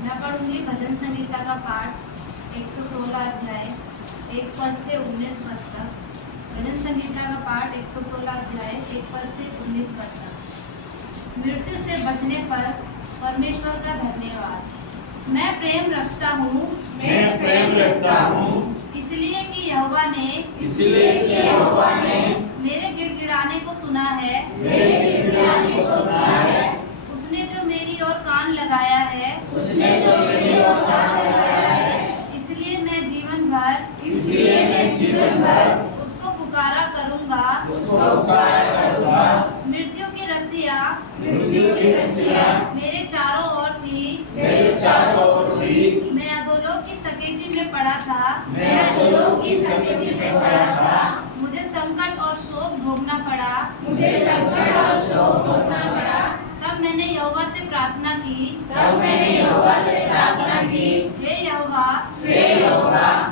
मैं पढ़ूंगी भजन संगीता का पाठ 116 अध्याय 1 पद से 19 पद तक। भजन संगीता का पाठ 116 अध्याय 1 पद से 19 पद तक। मृत्यु से बचने पर परमेश्वर का धन्यवाद। मैं प्रेम रखता हूँ, इसलिए कि यहोवा ने मेरे गिड़गिड़ाने को सुना है। उसने जो मेरी ओर कान लगाया है, इसलिए मैं जीवन भर उसको पुकारा करूँगा। मृत्यु की रस्सियाँ मेरे चारों ओर थी। मैं अधोलोक की सकेती में पड़ा था। मुझे संकट और शोक भोगना पड़ा। तब मैंने यहोवा से प्रार्थना की, हे यहोवा,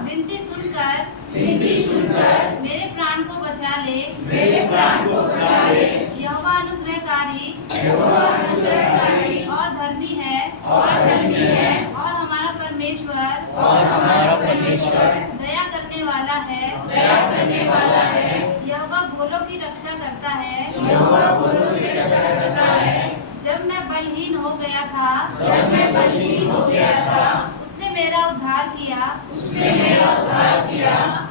विनती सुनकर मेरे प्राण को बचा ले। यहोवा अनुग्रहकारी और धर्मी है, और हमारा परमेश्वर दया करने वाला है। यहोवा भोलों की रक्षा करता है। जब मैं बलहीन हो गया था, उसने मेरा उद्धार किया।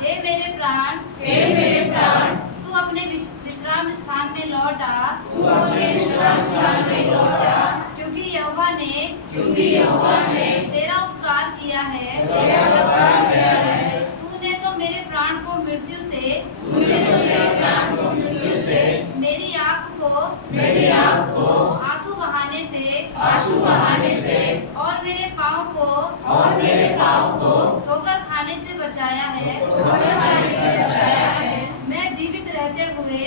हे मेरे प्राण, तू अपने विश्राम स्थान में लौट आ। क्योंकि यहोवा ने तेरा उपकार किया है। तूने तो मेरे प्राण को मृत्यु से, मेरी आँख को आंसू बहाने से और मेरे पाँव को ठोकर खाने से बचाया है। मैं जीवित रहते हुए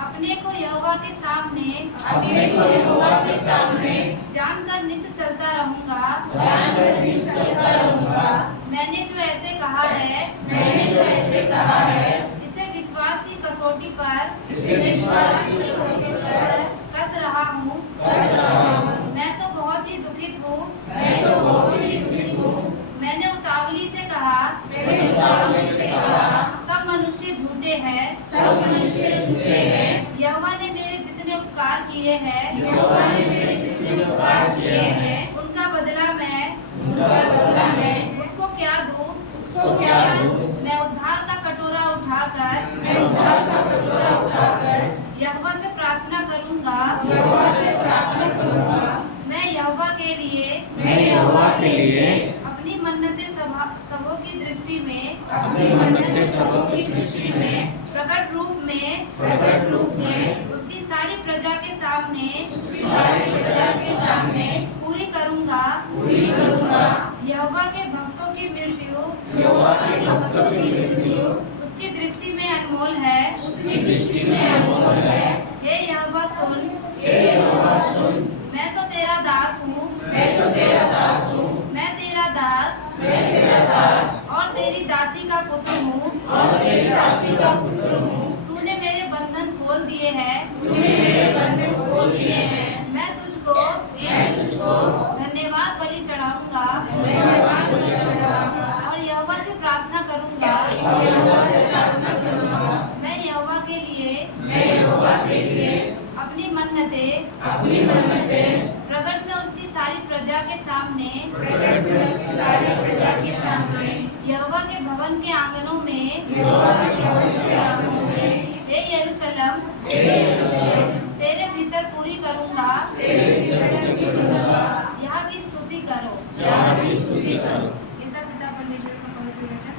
अपने को यहोवा के सामने जानकर नित्य चलता रहूंगा। मैंने जो ऐसे कहा है, इसे विश्वास की कसौटी पर कस रहा हूँ। मैं तो बहुत ही दुखित हूँ। मैंने उतावली से कहा, सब मनुष्य झूठे हैं। यहोवा ने मेरे जितने उपकार किए हैं, उनका बदला मैं उसको क्या दूँ। मैं उद्धार का कटोरा उठाकर यहोवा से प्रार्थना करूंगा। मैं यहोवा के लिए अपनी मन्नतें सबों की दृष्टि में प्रकट रूप में उसकी सारी प्रजा के सामने पूरी करूंगा। यहोवा के भक्तों की मृत्यु उसकी दृष्टि में अनमोल है। हे यहोवा सुन, मैं तो तेरा दास हूँ। मैं तेरा दास और तेरी दासी का पुत्र हूँ। तूने मेरे बंधन खोल दिए हैं। मैं तुझको धन्यवाद बलि चढ़ाऊंगा और यहोवा से प्रार्थना करूंगा। मैं यहोवा के लिए अपनी मन्नतें प्रकट में उसकी सारी प्रजा के सामने यहोवा के भवन के आंगनों में हे यरूशलेम तेरे भीतर पूरी करूंगा। यहाँ की स्तुति करो। पिता परमेश्वर का पवित्र वचन।